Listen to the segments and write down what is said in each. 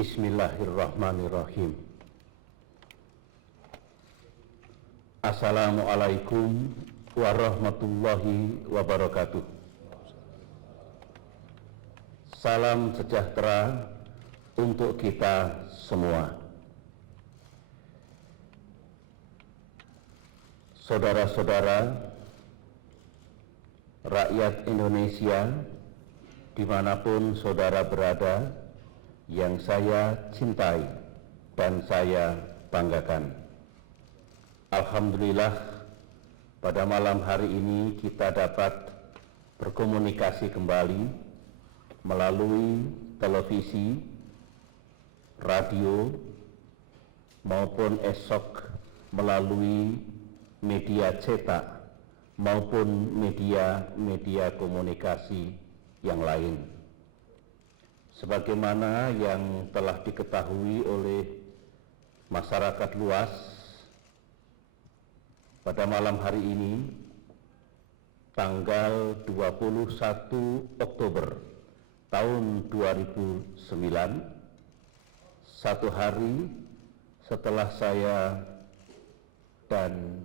Bismillahirrahmanirrahim. Assalamualaikum warahmatullahi wabarakatuh. Salam sejahtera untuk kita semua. Saudara-saudara, rakyat Indonesia, dimanapun saudara berada, yang saya cintai dan saya banggakan. Alhamdulillah, pada malam hari ini kita dapat berkomunikasi kembali melalui televisi, radio, maupun esok melalui media cetak maupun media komunikasi yang lain. Sebagaimana yang telah diketahui oleh masyarakat luas, pada malam hari ini, tanggal 21 Oktober tahun 2009, satu hari setelah saya dan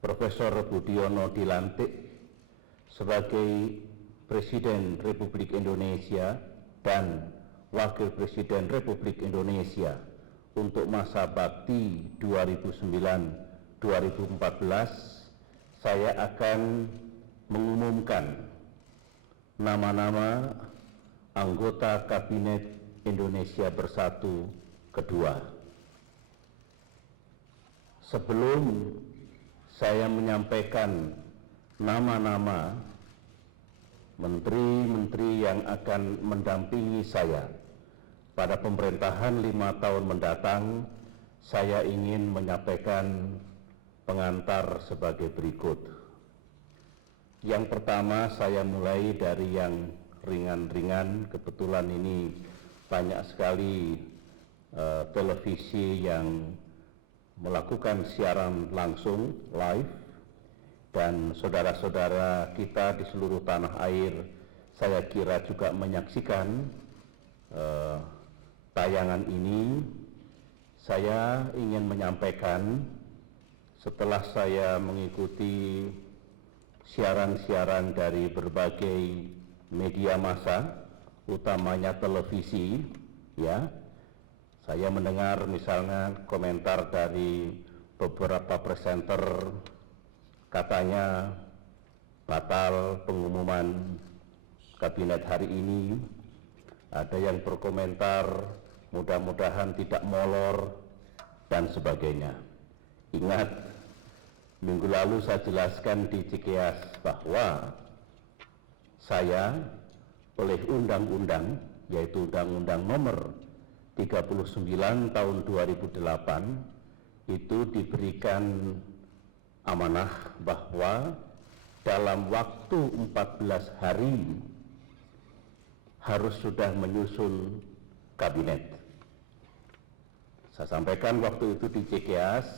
Profesor Budiono dilantik sebagai Presiden Republik Indonesia dan Wakil Presiden Republik Indonesia untuk masa bakti 2009-2014, saya akan mengumumkan nama-nama anggota Kabinet Indonesia Bersatu kedua. Sebelum saya menyampaikan nama-nama menteri-menteri yang akan mendampingi saya pada pemerintahan 5 tahun mendatang, saya ingin menyampaikan pengantar sebagai berikut. Yang pertama, saya mulai dari yang ringan-ringan. Kebetulan ini banyak sekali televisi yang melakukan siaran langsung live, dan saudara-saudara kita di seluruh tanah air saya kira juga menyaksikan tayangan ini. Saya ingin menyampaikan, setelah saya mengikuti siaran-siaran dari berbagai media massa, utamanya televisi, ya, saya mendengar misalnya komentar dari beberapa presenter, katanya batal pengumuman kabinet hari ini. Ada yang berkomentar mudah-mudahan tidak molor dan sebagainya. Ingat, minggu lalu saya jelaskan di Cikeas bahwa saya oleh undang-undang, yaitu Undang-Undang Nomor 39 tahun 2008, itu diberikan amanah bahwa dalam waktu 14 hari harus sudah menyusun kabinet. Saya sampaikan waktu itu di Cikeas,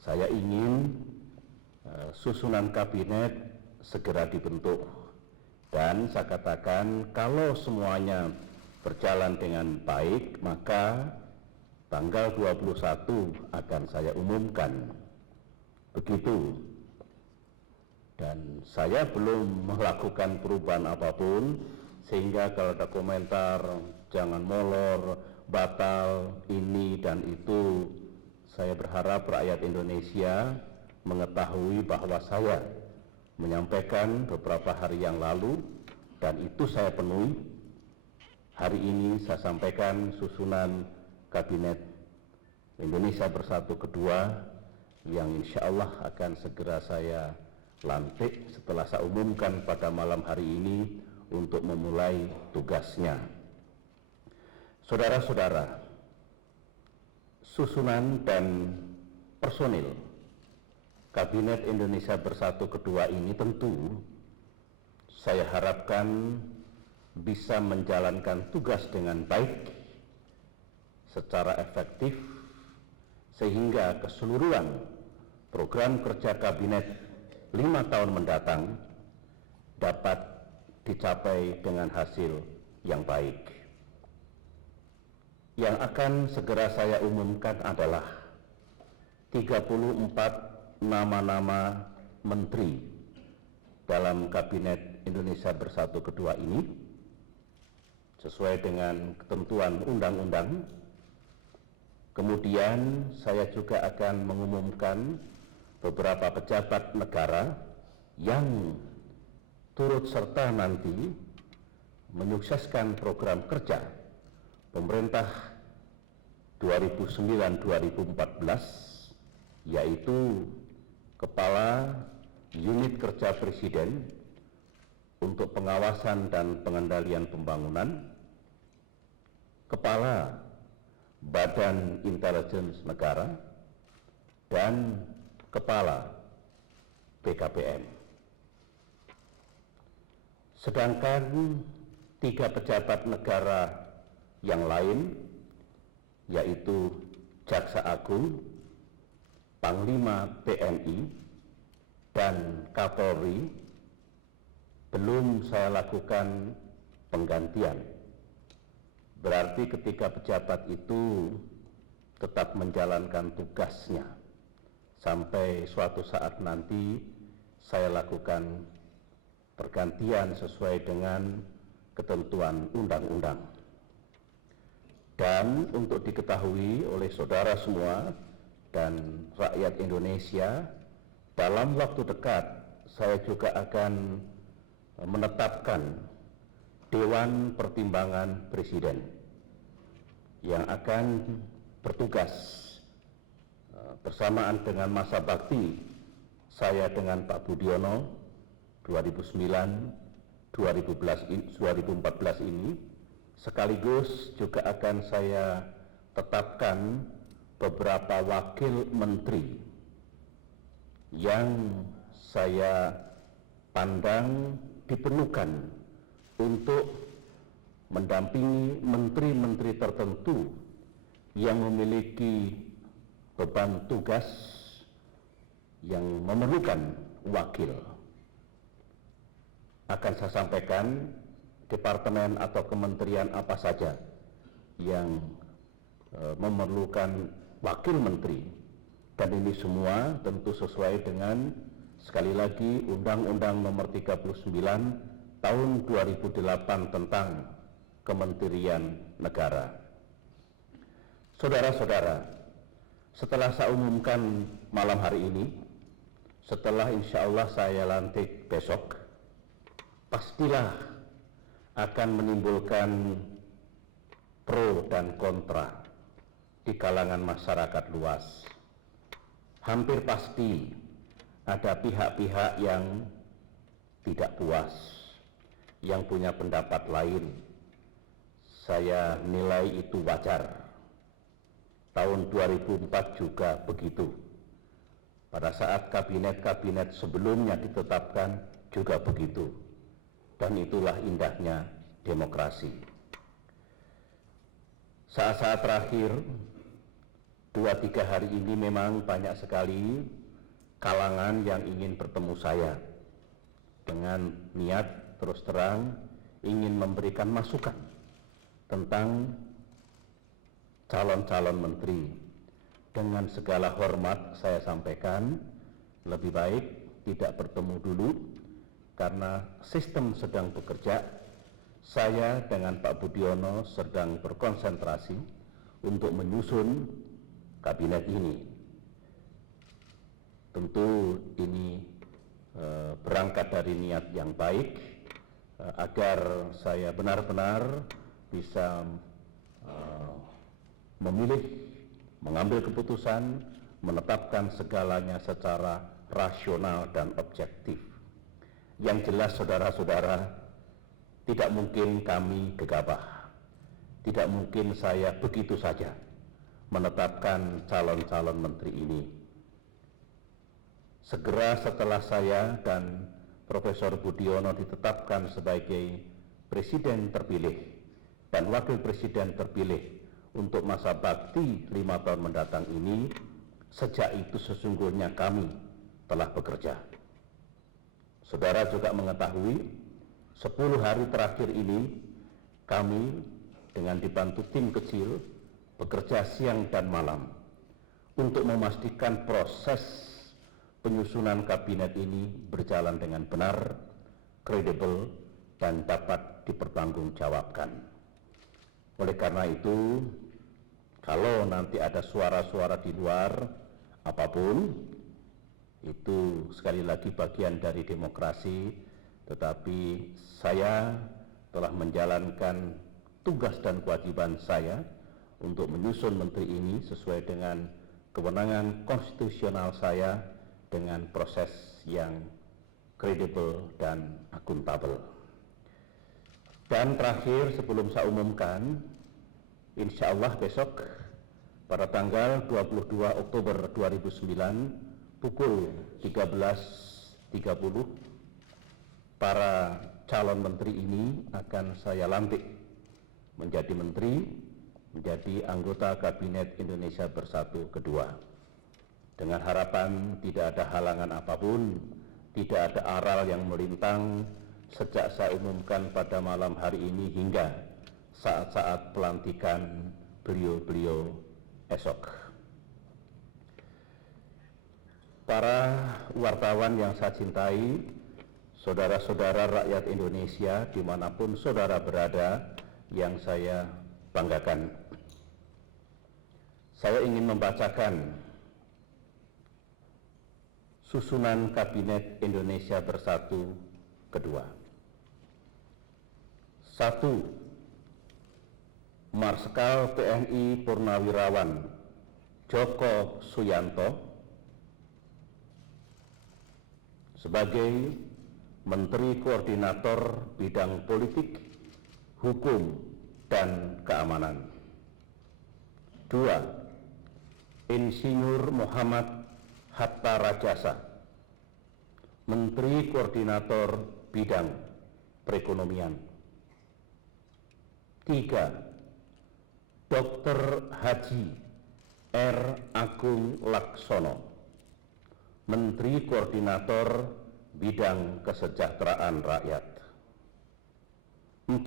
saya ingin susunan kabinet segera dibentuk, dan saya katakan kalau semuanya berjalan dengan baik, maka tanggal 21 akan saya umumkan. Begitu. Dan saya belum melakukan perubahan apapun, sehingga kalau ada komentar jangan molor, batal, ini dan itu, saya berharap rakyat Indonesia mengetahui bahwa saya menyampaikan beberapa hari yang lalu, dan itu saya penuhi. Hari ini saya sampaikan susunan Kabinet Indonesia Bersatu kedua yang insya Allah akan segera saya lantik setelah saya umumkan pada malam hari ini untuk memulai tugasnya. Saudara-saudara, susunan dan personil Kabinet Indonesia Bersatu kedua ini tentu saya harapkan bisa menjalankan tugas dengan baik, secara efektif, sehingga keseluruhan program kerja kabinet 5 tahun mendatang dapat dicapai dengan hasil yang baik. Yang akan segera saya umumkan adalah 34 nama-nama menteri dalam Kabinet Indonesia Bersatu Kedua ini sesuai dengan ketentuan undang-undang. Kemudian saya juga akan mengumumkan beberapa pejabat negara yang turut serta nanti menyukseskan program kerja pemerintah 2009-2014, yaitu Kepala Unit Kerja Presiden untuk pengawasan dan pengendalian pembangunan, Kepala Badan Intelijen Negara, dan Kepala BKPM. Sedangkan 3 pejabat negara yang lain, yaitu Jaksa Agung, Panglima TNI, dan Kapolri, belum saya lakukan penggantian. Berarti ketiga pejabat itu tetap menjalankan tugasnya sampai suatu saat nanti saya lakukan pergantian sesuai dengan ketentuan undang-undang. Dan untuk diketahui oleh saudara semua dan rakyat Indonesia, dalam waktu dekat saya juga akan menetapkan Dewan Pertimbangan Presiden yang akan bertugas bersamaan dengan masa bakti saya dengan Pak Budiono 2009-2014 ini, sekaligus juga akan saya tetapkan beberapa wakil menteri yang saya pandang diperlukan untuk mendampingi menteri-menteri tertentu yang memiliki beban tugas yang memerlukan wakil. Akan saya sampaikan departemen atau kementerian apa saja yang memerlukan wakil menteri, dan ini semua tentu sesuai dengan, sekali lagi, Undang-Undang Nomor 39 Tahun 2008 tentang Kementerian Negara. Saudara-saudara, setelah saya umumkan malam hari ini, setelah insya Allah saya lantik besok, pastilah akan menimbulkan pro dan kontra di kalangan masyarakat luas. Hampir pasti ada pihak-pihak yang tidak puas, yang punya pendapat lain. Saya nilai itu wajar. Tahun 2004 juga begitu. Pada saat kabinet-kabinet sebelumnya ditetapkan juga begitu. Dan itulah indahnya demokrasi. Saat-saat terakhir, 2-3 hari ini memang banyak sekali kalangan yang ingin bertemu saya dengan niat terus terang ingin memberikan masukan tentang calon-calon menteri. Dengan segala hormat saya sampaikan, lebih baik tidak bertemu dulu karena sistem sedang bekerja. Saya dengan Pak Budiono sedang berkonsentrasi untuk menyusun kabinet ini. Tentu ini berangkat dari niat yang baik, agar saya benar-benar bisa memilih, mengambil keputusan, menetapkan segalanya secara rasional dan objektif. Yang jelas, saudara-saudara, tidak mungkin kami gegabah, tidak mungkin saya begitu saja menetapkan calon-calon menteri ini. Segera setelah saya dan Profesor Budiono ditetapkan sebagai presiden terpilih dan wakil presiden terpilih untuk masa bakti 5 tahun mendatang ini, sejak itu sesungguhnya kami telah bekerja. Saudara juga mengetahui, 10 hari terakhir ini kami dengan dibantu tim kecil bekerja siang dan malam untuk memastikan proses penyusunan kabinet ini berjalan dengan benar, kredibel, dan dapat dipertanggungjawabkan. Oleh karena itu, kalau nanti ada suara-suara di luar apapun, itu sekali lagi bagian dari demokrasi, tetapi saya telah menjalankan tugas dan kewajiban saya untuk menyusun menteri ini sesuai dengan kewenangan konstitusional saya dengan proses yang kredibel dan akuntabel. Dan terakhir, sebelum saya umumkan, insya Allah besok pada tanggal 22 Oktober 2009 pukul 13.30 para calon menteri ini akan saya lantik menjadi menteri, menjadi anggota Kabinet Indonesia Bersatu kedua. Dengan harapan tidak ada halangan apapun, tidak ada aral yang melintang sejak saya umumkan pada malam hari ini hingga saat-saat pelantikan beliau-beliau esok. Para wartawan yang saya cintai, saudara-saudara rakyat Indonesia dimanapun saudara berada yang saya banggakan, saya ingin membacakan susunan Kabinet Indonesia Bersatu kedua. 1. Marskal TNI Purnawirawan Joko Suyanto sebagai Menteri Koordinator Bidang Politik, Hukum, dan Keamanan. 2. Insinyur Muhammad Hatta Rajasa, Menteri Koordinator Bidang Perekonomian. 3. Dr. Haji R. Agung Laksono, Menteri Koordinator Bidang Kesejahteraan Rakyat. 4.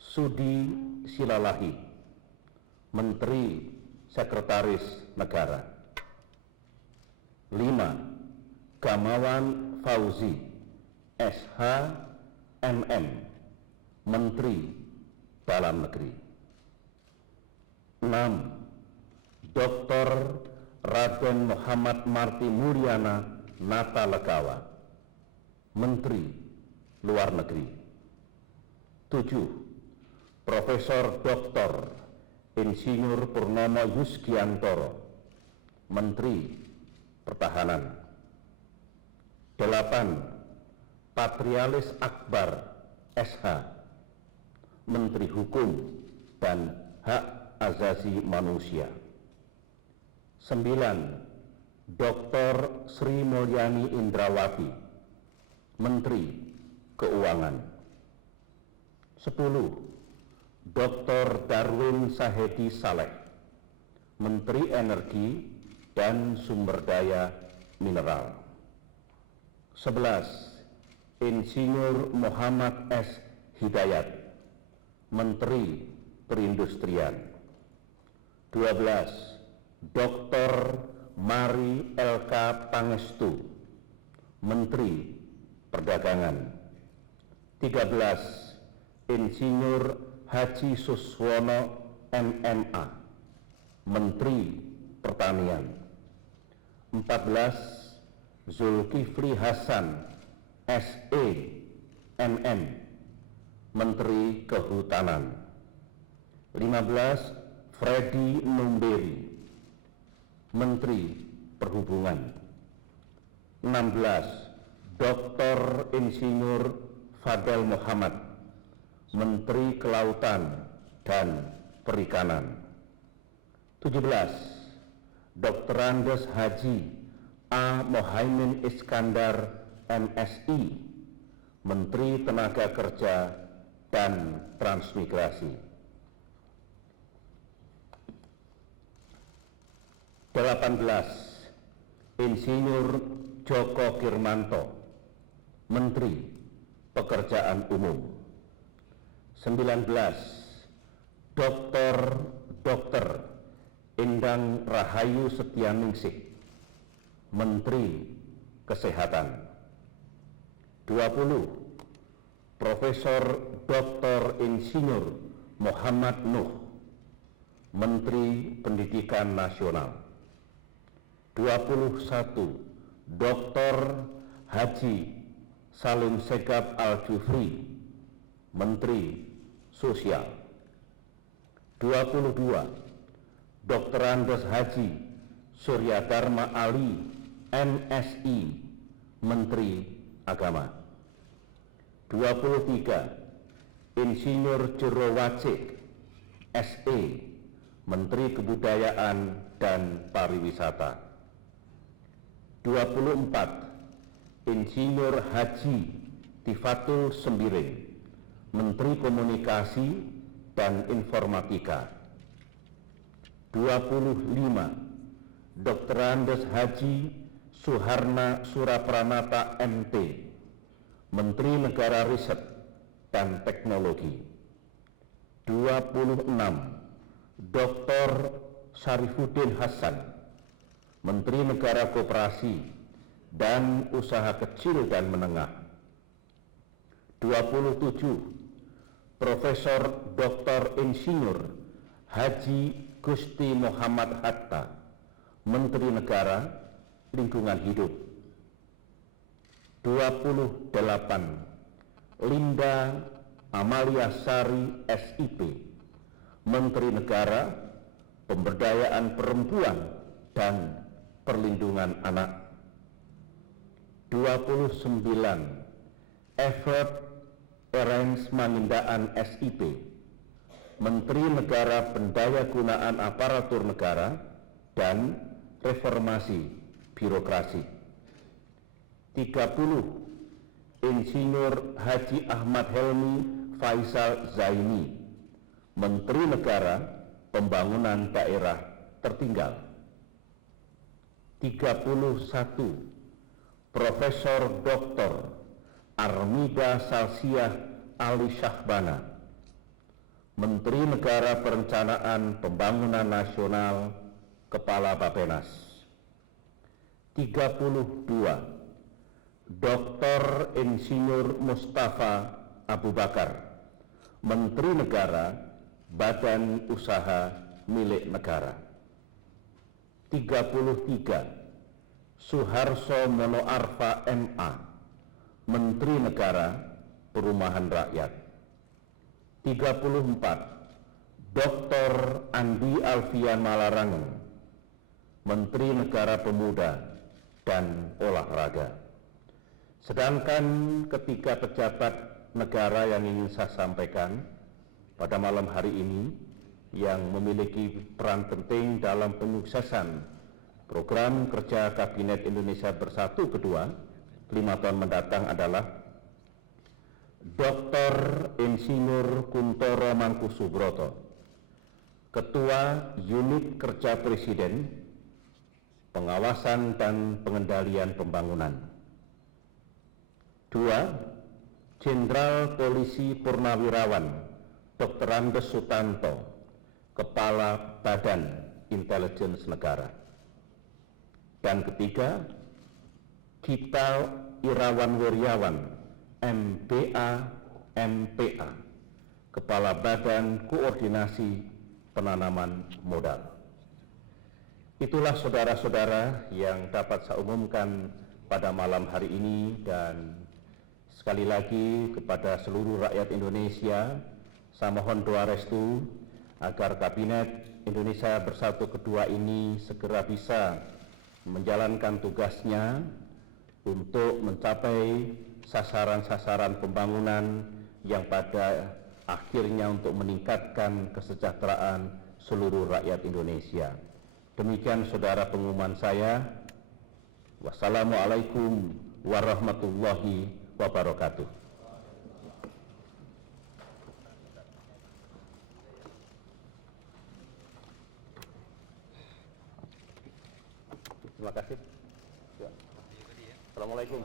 Sudi Silalahi, Menteri Sekretaris Negara. 5. Gamawan Fauzi, SH, MM, Menteri Dalam Negeri. 6. Dr. Raden Muhammad Marti Mulyana Natalegawa, Menteri Luar Negeri. 7. Profesor Dr. Insinyur Purnomo Yusgiantoro, Menteri Pertahanan. 8. Patrialis Akbar, SH, Menteri Hukum dan Hak Asasi Manusia. 9. Dr. Sri Mulyani Indrawati, Menteri Keuangan. 10. Dr. Darwin Sahedi Saleh, Menteri Energi dan Sumber Daya Mineral. 11. Insinyur Muhammad S. Hidayat, Menteri Perindustrian. 12. Dr. Mari LK Pangestu, Menteri Perdagangan. 13. Insinyur Haji Suswono MMA, Menteri Pertanian. 14. Zulkifli Hasan SE MM, Menteri Kehutanan. 15. Freddy Numberi, Menteri Perhubungan. 16. Dr. Insinyur Fadel Muhammad, Menteri Kelautan dan Perikanan. 17. Dr. Andes Haji A. Mohaimin Iskandar MSI, Menteri Tenaga Kerja dan Transmigrasi. 18. Insinyur Joko Kirmanto, Menteri Pekerjaan Umum. 19. Dr. Endang Rahayu Setianingsih, Menteri Kesehatan. 20. Profesor Dr. Insinyur Muhammad Nuh, Menteri Pendidikan Nasional. 21. Dr. Haji Salim Segaf Al-Jufri, Menteri Sosial. 22. Dr. Andes Haji Surya Dharma Ali, MSI, Menteri Agama. 23. Insinyur Jero Wacik, SE, Menteri Kebudayaan dan Pariwisata. 24. Insinyur Haji Tifatul Sembiring, Menteri Komunikasi dan Informatika. 25. Dr. Andes Haji Suharna Surapranata, MT, Menteri Negara Riset dan Teknologi. 26. Dr. Syarifuddin Hasan, Menteri Negara Koperasi dan Usaha Kecil dan Menengah. 27. Profesor Dr. Insinyur Haji Gusti Muhammad Hatta, Menteri Negara Lingkungan Hidup. 28. Linda Amalia Sari, SIP, Menteri Negara Pemberdayaan Perempuan dan Perlindungan Anak. 29. Evert Erengs Manindaan, SIP, Menteri Negara Pendayagunaan Aparatur Negara dan Reformasi Birokrasi. 30. Insinyur Haji Ahmad Helmi Faisal Zaini, Menteri Negara Pembangunan Daerah Tertinggal. 31. Profesor Dr. Armida Salsiah Ali Syahbana, Menteri Negara Perencanaan Pembangunan Nasional, Kepala Bappenas. 32. Dr. Insinyur Mustafa Abu Bakar, Menteri Negara Badan Usaha Milik Negara. 33. Suharso Monoarfa, MA, Menteri Negara Perumahan Rakyat. 34. Dr. Andi Alfian Malarangen, Menteri Negara Pemuda dan Olahraga. Sedangkan ketiga pejabat negara yang ingin saya sampaikan pada malam hari ini yang memiliki peran penting dalam penyuksesan program kerja Kabinet Indonesia Bersatu kedua 5 tahun mendatang adalah Dr. Insinyur Kuntoro Mangkusubroto, Ketua Unit Kerja Presiden Pengawasan dan Pengendalian Pembangunan. 2. Jenderal Polisi Purnawirawan Dr. Andes Sutanto, Kepala Badan Intelijen Negara. Dan ketiga, Gita Irawan Wiryawan, MBA, MPA, Kepala Badan Koordinasi Penanaman Modal. Itulah saudara-saudara yang dapat saya umumkan pada malam hari ini, dan sekali lagi kepada seluruh rakyat Indonesia, saya mohon doa restu agar Kabinet Indonesia Bersatu kedua ini segera bisa menjalankan tugasnya untuk mencapai sasaran-sasaran pembangunan yang pada akhirnya untuk meningkatkan kesejahteraan seluruh rakyat Indonesia. Demikian saudara pengumuman saya. Wassalamualaikum warahmatullahi wabarakatuh. Terima kasih. Assalamualaikum.